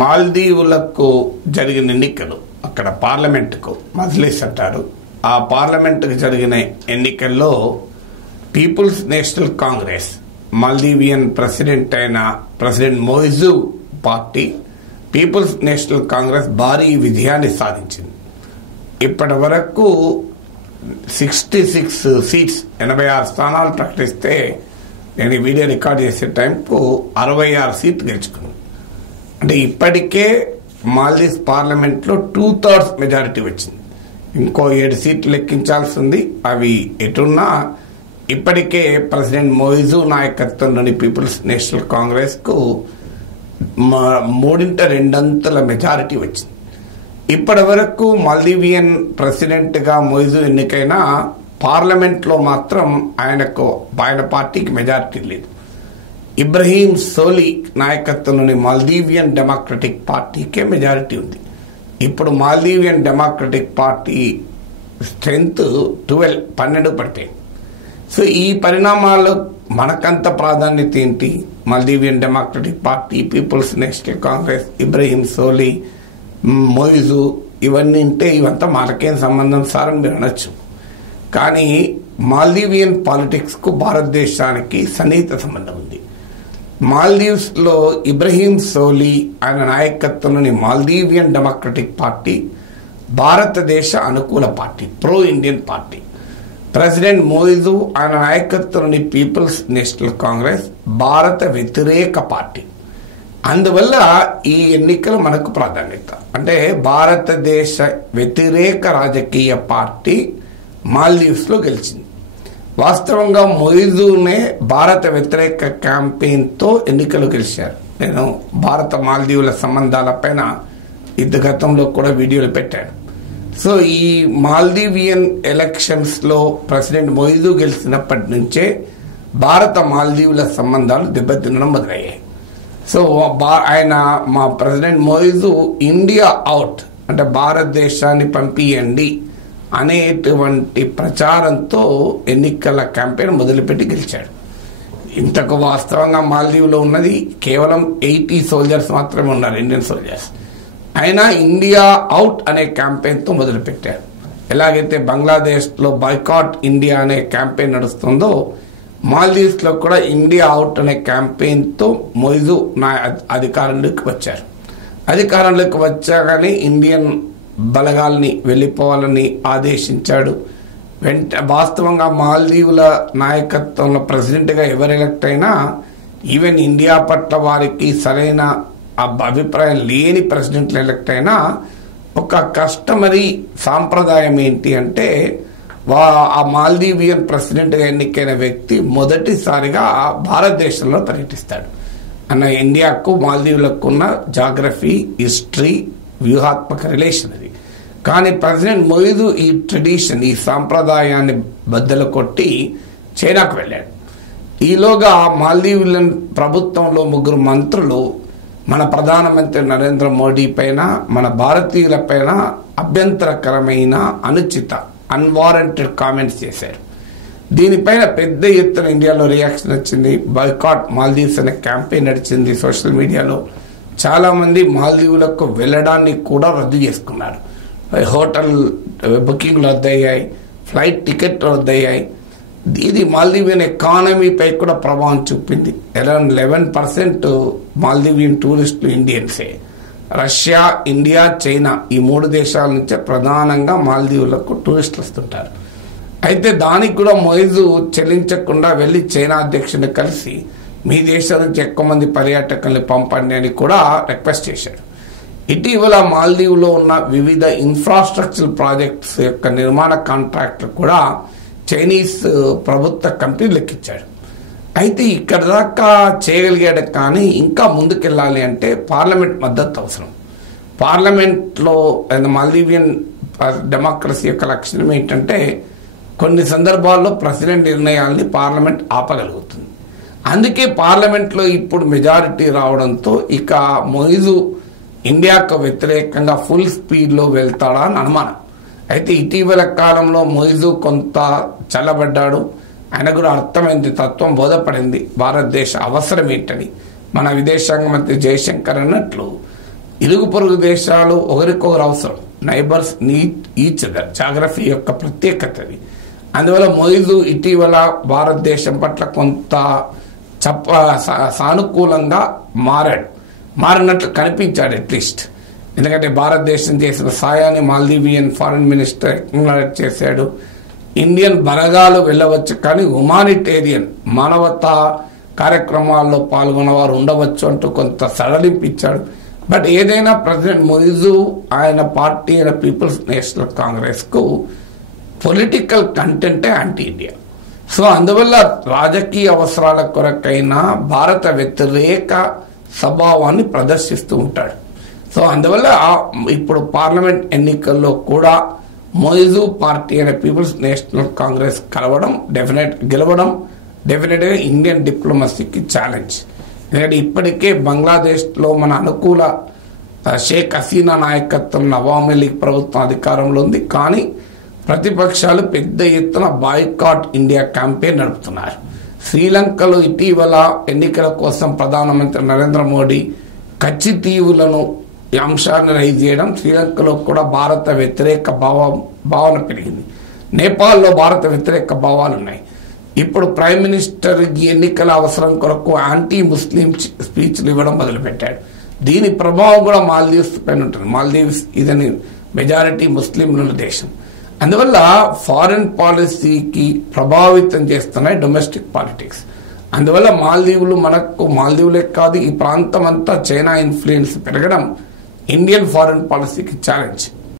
మాల్దీవులకు జరిగిన ఎన్నికలు, అక్కడ పార్లమెంటుకు మజ్లిస్ అంటారు, ఆ పార్లమెంటుకు జరిగిన ఎన్నికల్లో People's national Congress Maldivian President అయిన President Muizzu party People's National Congress భారీ విజయాన్ని సాధించింది. ఇప్పటి వరకు 66 సీట్స్ 86 స్థానాలు ప్రకటిస్తే నేను ఈ వీడియో రికార్డ్ చేసే టైంకు 66 సీట్లు గెలుచుకున్నాను. అంటే ఇప్పటికే మాల్దీవ్స్ పార్లమెంట్లో 2/3 మెజారిటీ వచ్చింది. ఇంకో 7 సీట్లు లెక్కించాల్సి ఉంది. అవి ఎటున్నా ఇప్పటికే ప్రెసిడెంట్ మొయిజు నాయకత్వంలోని పీపుల్స్ నేషనల్ కాంగ్రెస్కు 3/2 మెజారిటీ వచ్చింది. ఇప్పటి వరకు మాల్దీవియన్ ప్రెసిడెంట్గా మొయిజు ఎన్నికైనా పార్లమెంట్లో మాత్రం ఆయన పార్టీకి మెజారిటీ లేదు. ఇబ్రహీం సోలీ నాయకత్వంలోని మాల్దీవియన్ డెమోక్రటిక్ పార్టీకే మెజారిటీ ఉంది. ఇప్పుడు మాల్దీవియన్ డెమోక్రటిక్ పార్టీ స్ట్రెంత్ 12 పట్టాయి. సో ఈ పరిణామాల్లో మనకంత ప్రాధాన్యత ఏంటి? మాల్దీవియన్ డెమోక్రటిక్ పార్టీ, పీపుల్స్ నేషనల్ కాంగ్రెస్, ఇబ్రహీం సోలీ, మొయిజు ఇవన్నీ ఉంటే ఇవంతా మనకేం సంబంధం సార్ అని మీరు అనొచ్చు. కానీ మాల్దీవియన్ పాలిటిక్స్కు భారతదేశానికి సన్నిహిత సంబంధం ఉంది. మాల్దీవ్స్లో ఇబ్రహీం సోలీ ఆయన నాయకత్వంలోని మాల్దీవియన్ డెమోక్రటిక్ పార్టీ భారతదేశ అనుకూల party, pro Indian party. President Muizzu ఆయన నాయకత్వంలోని పీపుల్స్ నేషనల్ కాంగ్రెస్ భారత వ్యతిరేక పార్టీ. అందువల్ల ఈ ఎన్నికలు మనకు ప్రాధాన్యత. అంటే భారతదేశ వ్యతిరేక రాజకీయ పార్టీ మాల్దీవ్స్లో గెలిచింది. వాస్తవంగా మొయిజునే భారత వ్యతిరేక క్యాంపెయిన్తో ఎన్నికలు గెలిచారు. నేను భారత మాల్దీవుల సంబంధాలపైన గతంలో కూడా వీడియోలు పెట్టాను. సో ఈ మాల్దీవియన్ ఎలక్షన్స్లో ప్రెసిడెంట్ మొయిజు గెలిచినప్పటి నుంచే భారత మాల్దీవుల సంబంధాలు దెబ్బతినడం మొదలయ్యాయి. సో మా ప్రెసిడెంట్ మొయిజు ఇండియా అవుట్ అంటే భారతదేశాన్ని పంపియండి అనేటువంటి ప్రచారంతో ఎన్నికల క్యాంపెయిన్ మొదలుపెట్టి గెలిచాడు. ఇంతకు వాస్తవంగా మాల్దీవులో ఉన్నది కేవలం 80 సోల్జర్స్ మాత్రమే ఉన్నారు, ఇండియన్ సోల్జర్స్. అయినా ఇండియా అవుట్ అనే క్యాంపెయిన్తో మొదలుపెట్టారు. ఎలాగైతే బంగ్లాదేశ్లో బాయ్కాట్ ఇండియా అనే క్యాంపెయిన్ నడుస్తుందో మాల్దీవ్స్లో కూడా ఇండియా అవుట్ అనే క్యాంపెయిన్తో మొయిజు అధికారంలోకి వచ్చారు. అధికారంలోకి వచ్చాగానే ఇండియన్ బలగాల్ని వెళ్ళిపోవాలని ఆదేశించాడు. వాస్తవంగా మాల్దీవుల నాయకత్వంలో ప్రెసిడెంట్గా ఎవరు ఎలక్ట్ అయినా ఈవెన్ ఇండియా పట్ల వారికి సరైన అభిప్రాయం లేని ప్రెసిడెంట్లు ఎలక్ట్ అయినా ఒక కస్టమరీ సాంప్రదాయం ఏంటి అంటే ఆ మాల్దీవియన్ ప్రెసిడెంట్గా ఎన్నికైన వ్యక్తి మొదటిసారిగా భారతదేశంలో పర్యటిస్తాడు. అన్న ఇండియాకు మాల్దీవులకు ఉన్న జాగ్రఫీ, హిస్టరీ, వ్యూహాత్మక రిలేషన్ అది. కానీ ప్రెసిడెంట్ మొయిజు ఈ ట్రెడిషన్, ఈ సాంప్రదాయాన్ని బద్దలు కొట్టి చైనాకు వెళ్ళాడు. ఈలోగా మాల్దీవుల ప్రభుత్వంలో 3 మంత్రులు మన ప్రధానమంత్రి నరేంద్ర మోడీ పైన, మన భారతీయుల పైన అభ్యంతరకరమైన అనుచిత అన్వారంటెడ్ కామెంట్స్ చేశారు. దీనిపైన పెద్ద ఎత్తున ఇండియాలో రియాక్షన్ వచ్చింది. బాయ్కాట్ మాల్దీవ్స్ అనే క్యాంపెయిన్ నడిచింది. సోషల్ మీడియాలో చాలామంది మాల్దీవులకు వెళ్ళడాన్ని కూడా రద్దు చేసుకున్నారు. హోటల్ బుకింగ్లు రద్దయ్యాయి, ఫ్లైట్ టికెట్లు రద్దయ్యాయి. ఇది మాల్దీవియన్ ఎకానమీపై కూడా ప్రభావం చూపింది. అరౌండ్ 11% మాల్దీవియన్ టూరిస్టులు ఇండియన్సే. రష్యా, ఇండియా, చైనా ఈ 3 దేశాల నుంచే ప్రధానంగా మాల్దీవులకు టూరిస్టులు వస్తుంటారు. అయితే దానికి కూడా మొయిజు చెల్లించకుండా వెళ్ళి చైనా అధ్యక్షుడిని కలిసి మీ దేశం నుంచి ఎక్కువ మంది పర్యాటకుల్ని పంపండి అని కూడా రిక్వెస్ట్ చేశాడు. ఇటీవల మాల్దీవులో ఉన్న వివిధ ఇన్ఫ్రాస్ట్రక్చర్ ప్రాజెక్ట్స్ యొక్క నిర్మాణ కాంట్రాక్ట్లు కూడా చైనీస్ ప్రభుత్వ కంపెనీ లెక్కించాడు. అయితే ఇక్కడ దాకా చేయగలిగాడు. కానీ ఇంకా ముందుకెళ్ళాలి అంటే పార్లమెంట్ మద్దతు అవసరం. పార్లమెంట్లో మాల్దీవియన్ డెమోక్రసీ యొక్క లక్షణం ఏంటంటే కొన్ని సందర్భాల్లో ప్రెసిడెంట్ నిర్ణయాల్ని పార్లమెంట్ ఆపగలుగుతుంది. అందుకే పార్లమెంట్లో ఇప్పుడు మెజారిటీ రావడంతో ఇక మొయిజు ఇండియాకు వ్యతిరేకంగా ఫుల్ స్పీడ్లో వెళ్తాడా అని అనుమానం. అయితే ఇటీవల కాలంలో మొయిజు కొంత చల్లబడ్డాడు. ఆయన కూడా అర్థమైంది, తత్వం బోధపడింది, భారతదేశ అవసరం ఏంటని. మన విదేశాంగ మంత్రి జయశంకర్ అన్నట్లు ఇరుగు పొరుగు దేశాలు ఒకరికొకరు అవసరం, neighbours need each other, geography యొక్క ప్రత్యేకతది. అందువల్ల మొయిజు ఇటీవల భారతదేశం పట్ల కొంత సానుకూలంగా మారినట్లు కనిపించాడు అట్లీస్ట్. ఎందుకంటే భారతదేశం చేసిన సాయాన్ని మాల్దీవియన్ ఫారిన్ మినిస్టర్ ఎక్నాలెడ్జ్ చేశాడు. ఇండియన్ బలగాలు వెళ్ళవచ్చు కానీ హ్యుమానిటేరియన్ మానవతా కార్యక్రమాల్లో పాల్గొన్నవారు ఉండవచ్చు అంటూ కొంత సడలింపించాడు. బట్ ఏదైనా ప్రెసిడెంట్ మొయిజు ఆయన పార్టీ అయిన పీపుల్స్ నేషనల్ కాంగ్రెస్కు పొలిటికల్ కంటెంటే యాంటీ ఇండియా. సో అందువల్ల రాజకీయ అవసరాల కొరకైనా భారత వ్యతిరేక స్వభావాన్ని ప్రదర్శిస్తూ ఉంటాడు. సో అందువల్ల ఇప్పుడు పార్లమెంట్ ఎన్నికల్లో కూడా మొయిజు పార్టీ అయిన పీపుల్స్ నేషనల్ కాంగ్రెస్ గెలవడం డెఫినెట్గా ఇండియన్ డిప్లొమసీకి ఛాలెంజ్. ఎందుకంటే ఇప్పటికే బంగ్లాదేశ్లో మన అనుకూల షేక్ హసీనా నాయకత్వంలో అవామీ లీగ్ ప్రభుత్వం అధికారంలో ఉంది. కానీ ప్రతిపక్షాలు పెద్ద ఎత్తున బాయ్కాట్ ఇండియా క్యాంపెయిన్ నడుపుతున్నారు. శ్రీలంకలో ఇటీవల ఎన్నికల కోసం ప్రధానమంత్రి నరేంద్ర మోడీ కచ్చితీవులను ఈ అంశాన్ని రైజ్ చేయడం, శ్రీలంకలో కూడా భారత వ్యతిరేక భావన పెరిగింది. నేపాల్లో భారత వ్యతిరేక భావాలు ఉన్నాయి. ఇప్పుడు ప్రైమ్ మినిస్టర్ ఈ ఎన్నికల అవసరం కొరకు యాంటీ ముస్లిం స్పీచ్లు ఇవ్వడం మొదలుపెట్టాడు. దీని ప్రభావం కూడా మాల్దీవ్స్ పైన ఉంటుంది. మాల్దీవ్స్ ఇదని మెజారిటీ ముస్లింల దేశం. అందువల్ల ఫారిన్ పాలసీకి ప్రభావితం చేస్తున్నాయి డొమెస్టిక్ పాలిటిక్స్. అందువల్ల మాల్దీవులే కాదు ఈ ప్రాంతం అంతా చైనా ఇన్ఫ్లుయెన్స్ పెరగడం ఇండియన్ ఫారిన్ పాలసీకి ఛాలెంజ్.